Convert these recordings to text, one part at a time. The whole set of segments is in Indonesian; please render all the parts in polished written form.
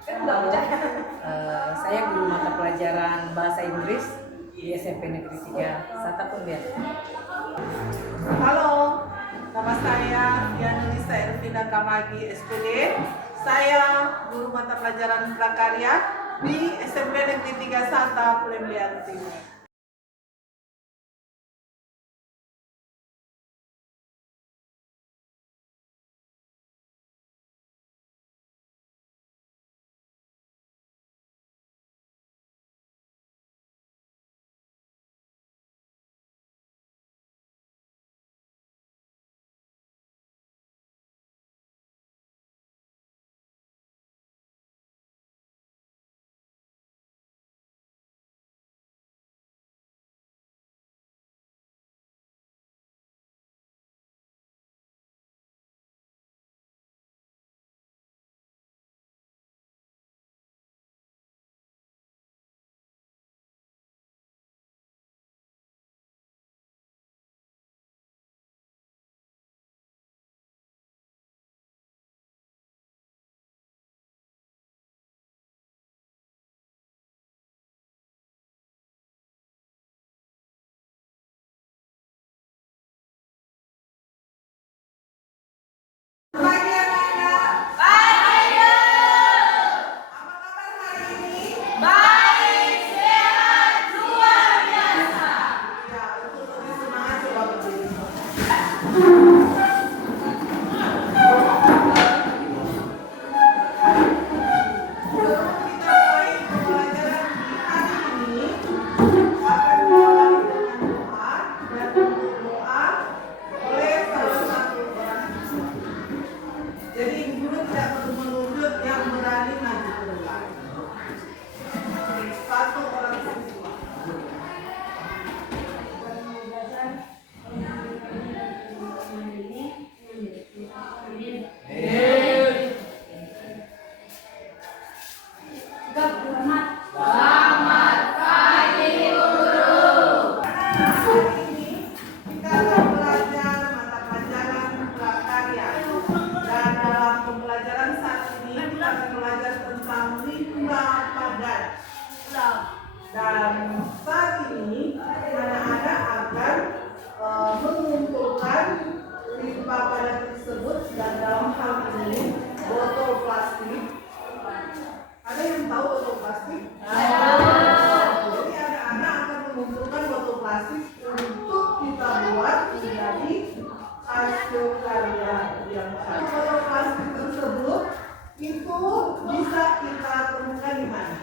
Saya guru mata pelajaran bahasa Inggris di SMP Negeri 3 Satapun ya. Halo, nama saya Dianelisa Elvina Kamagi SPD. Saya guru mata pelajaran prakarya di SMP Negeri 3 Sata, Plembean Timur. Jadi guru tidak perlu menunjuk yang berani maju ke depan. Satu orang siswa. Selamat pagi guru. Hari ini kita akan belajar mata pelajaran prakarya. Dan dalam pembelajaran saat ini kita akan belajar tentang limbah padat. Dan saat ini anak-anak akan mengumpulkan limbah padat tersebut, dan dalam hal ini botol plastik. Ada yang tahu botol plastik? Jadi anak-anak akan mengumpulkan botol plastik untuk kita buat menjadi hasil karya yang satu. Botol plastik tersebut itu bisa kita temukan di mana?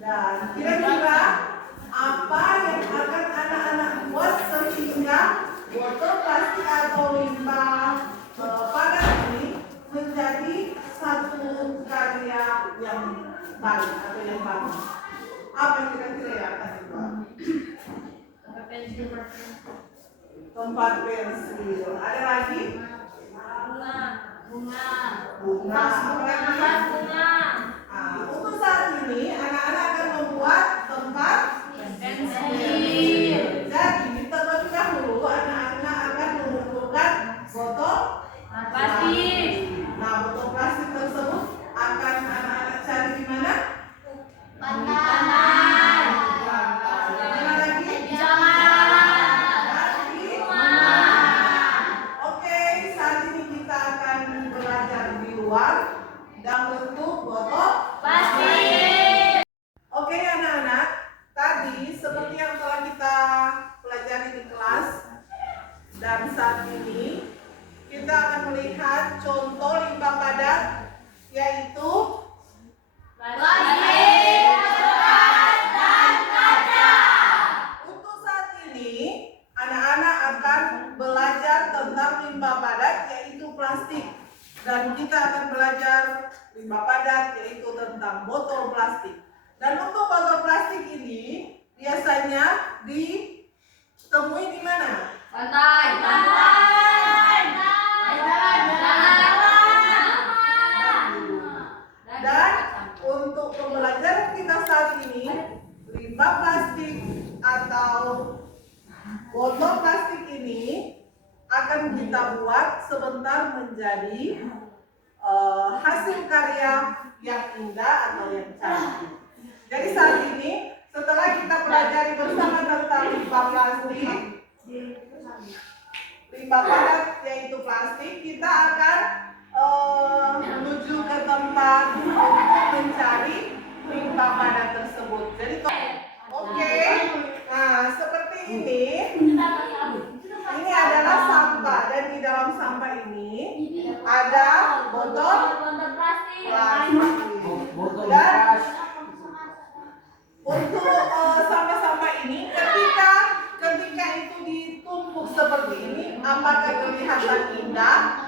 Dan kira-kira apa yang akan anak-anak buat sehingga botol plastik atau limbah padat ini menjadi satu karya yang baik atau yang bagus? Apa yang kira-kira yang akan dibuat? Tempat pensil. Ada lagi? Bunga. Untuk saat ini anak-anak akan membuat tempat pensil. Jadi terlebih dahulu anak-anak akan mengumpulkan botol plastik. Nah, botol plastik tersebut akan anak-anak cari di mana? Dan bentuk botol plastik. Oke anak-anak, tadi seperti yang telah kita pelajari di kelas, dan saat ini kita akan melihat contoh limbah padat, yaitu Plastik, kertas, dan kaca. untuk saat ini anak-anak akan belajar tentang limbah padat, yaitu plastik. Dan kita akan belajar limbah padat, yaitu tentang botol plastik. Dan untuk botol plastik ini biasanya ditemui di mana? Pantai. Dan untuk pembelajaran kita saat ini, limbah plastik atau botol plastik ini akan kita buat sebentar menjadi hasil karya yang indah atau yang cantik. Jadi saat ini setelah kita pelajari bersama tentang limbah plastik, limbah padat yaitu plastik, kita akan menuju ke tempat untuk mencari limbah padat tersebut. Jadi oke, nah seperti ini adalah sampah dan di dalam sampah ini ada botol plastik. Dan untuk sampah-sampah ini ketika itu ditumpuk seperti ini, apakah kelihatan indah?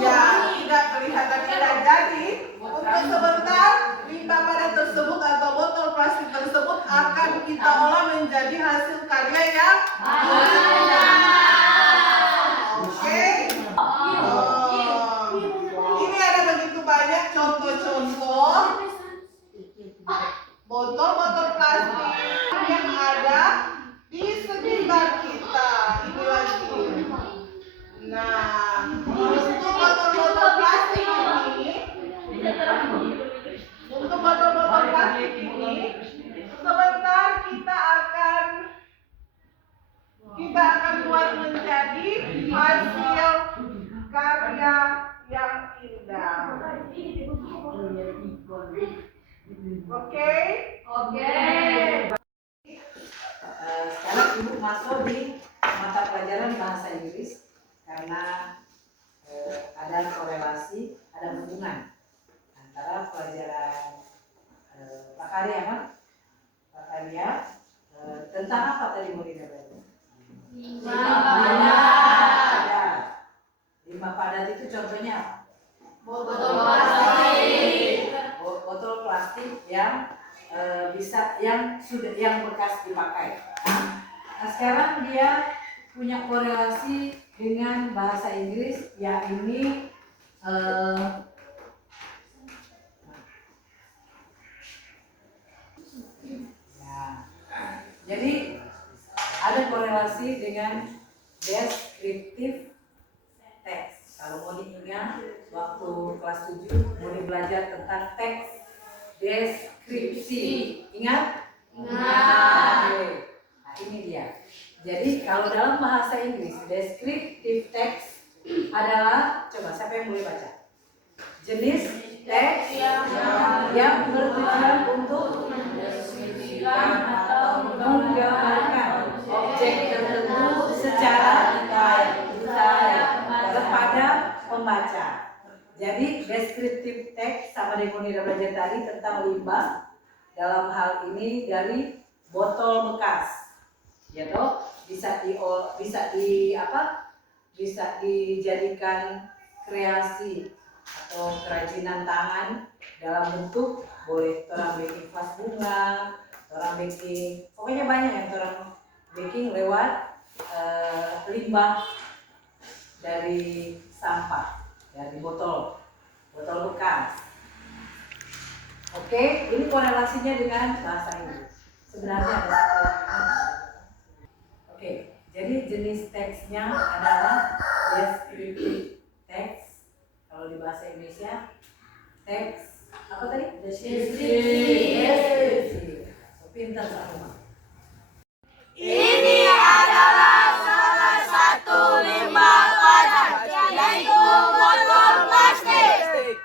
Ya, tidak kelihatan indah. Jadi untuk sebentar limbah padat tersebut atau botol plastik tersebut akan kita olah menjadi hasil karya yang indah. Oke. Ini ada begitu banyak contoh-contoh botol-botol plastik yang ada di sekitar kita. Ini lagi. Nah, untuk botol-botol plastik ini, sebentar kita akan buat menjadi hasil karya yang indah. Oke? Sekarang Ibu masuk di mata pelajaran bahasa Inggris karena ada korelasi, ada hubungan antara pelajaran prakarya kan? Prakarya tentang apa tadi mau dibelajar? Limbah padat itu contohnya apa? Botol plastik yang yang bekas dipakai. Nah, sekarang dia punya korelasi dengan bahasa Inggris, yakni jadi ada korelasi dengan descriptive text. Kalau mau diingat waktu kelas 7 mau belajar tentang teks deskripsi. Ingat? Ingat. Nah, ini dia. Jadi kalau dalam bahasa Inggris descriptive text adalah, coba siapa yang boleh baca? Jenis teks yang bertujuan untuk mendeskripsikan atau menggambarkan objek tertentu secara detail kepada pembaca. Jadi descriptive text sama dengan yang belajar tadi tentang limbah, dalam hal ini dari botol bekas, ya toh bisa dijadikan kreasi atau kerajinan tangan dalam bentuk, boleh orang bikin vas bunga, orang bikin, pokoknya banyak yang orang bikin lewat limbah dari sampah, dari botol bekas. Oke, ini korelasinya dengan bahasa Inggris. Sebenarnya ada satu. Oke, jadi jenis teksnya adalah descriptive text. Kalau di bahasa Indonesia, teks apa tadi? Deskripsi. Pintar sama. Ini adalah salah satu limbah padat, yaitu botol plastik.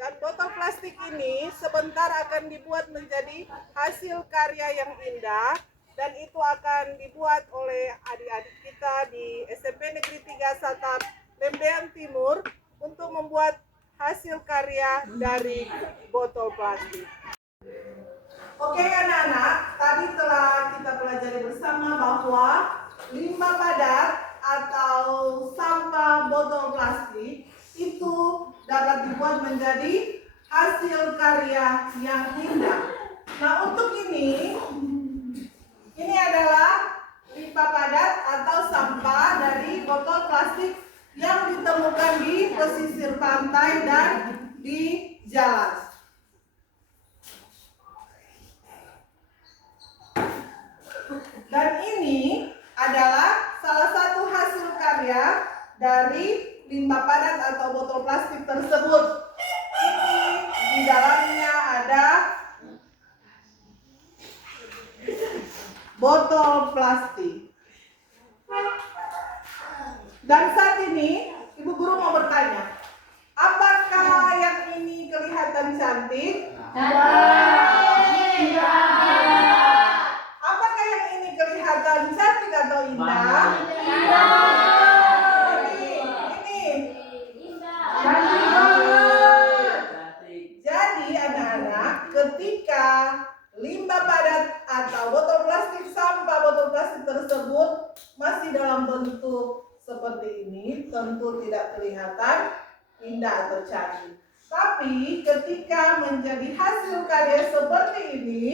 Dan botol plastik ini sebentar akan dibuat menjadi hasil karya yang indah, dan itu akan dibuat oleh adik-adik kita di SMP Negeri 3 Satap Lembean Timur untuk membuat hasil karya dari botol plastik. Oke anak-anak, tadi telah kita pelajari bersama bahwa limbah padat atau sampah botol plastik itu dapat dibuat menjadi hasil karya yang indah. Nah, untuk ini adalah limbah padat atau sampah dari botol plastik yang ditemukan di pesisir pantai dan di jalan. ini adalah salah satu hasil karya dari limbah padat atau botol plastik tersebut. Ini di dalamnya ada botol plastik. Dan saat ini Ibu Guru mau bertanya, apakah yang ini kelihatan cantik? Apakah yang ini kelihatan cantik atau indah? Ini. Cantik banget. Jadi anak-anak, ketika limbah padat atau botol plastik, sampah botol plastik tersebut masih dalam bentuk seperti ini, tentu tidak kelihatan indah atau cantik. Tapi ketika menjadi hasil karya seperti ini,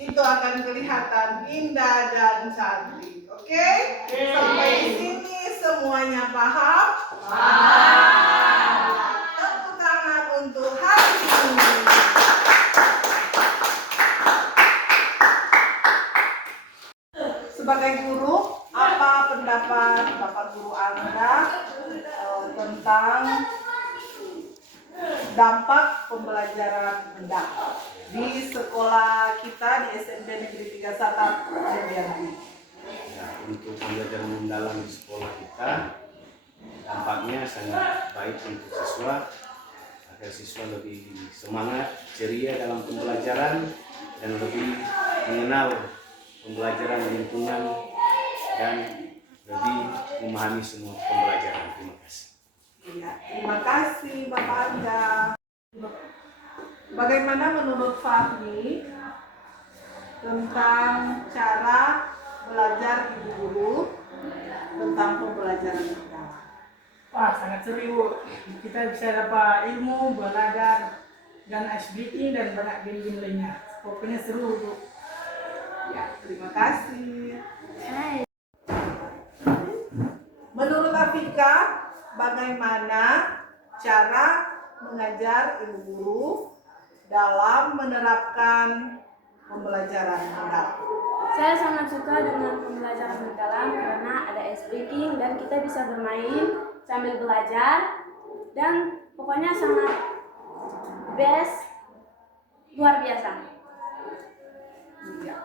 itu akan kelihatan indah dan cantik. Oke? Sampai di sini semuanya paham? Paham. Tepuk tangan untuk hari ini. Sebagai guru, apa pendapat Bapak Guru Anda tentang dampak pembelajaran mendapat di sekolah kita di SMP Negeri 3 Satap Debianti? Ya, untuk pembelajaran mendalam di sekolah kita, dampaknya sangat baik untuk siswa agar siswa lebih semangat, ceria dalam pembelajaran dan lebih mengenal pembelajaran lingkungan dan lebih memahami semua pembelajaran. Terima kasih. Ya, terima kasih Bapak Anda. Bagaimana menurut Fahmi tentang cara belajar Ibu Guru tentang pembelajaran mendalam? Wah, sangat seru. Kita bisa dapat ilmu, belajar, dan ice breaking dan banyak game-game lainnya. Pokoknya seru, Bu. Ya, terima kasih. Menurut Afika, bagaimana cara mengajar Ibu Guru dalam menerapkan pembelajaran mendalam? Saya sangat suka dengan pembelajaran mendalam karena ada ice breaking dan kita bisa bermain sambil belajar dan pokoknya sangat best, luar biasa. Ya,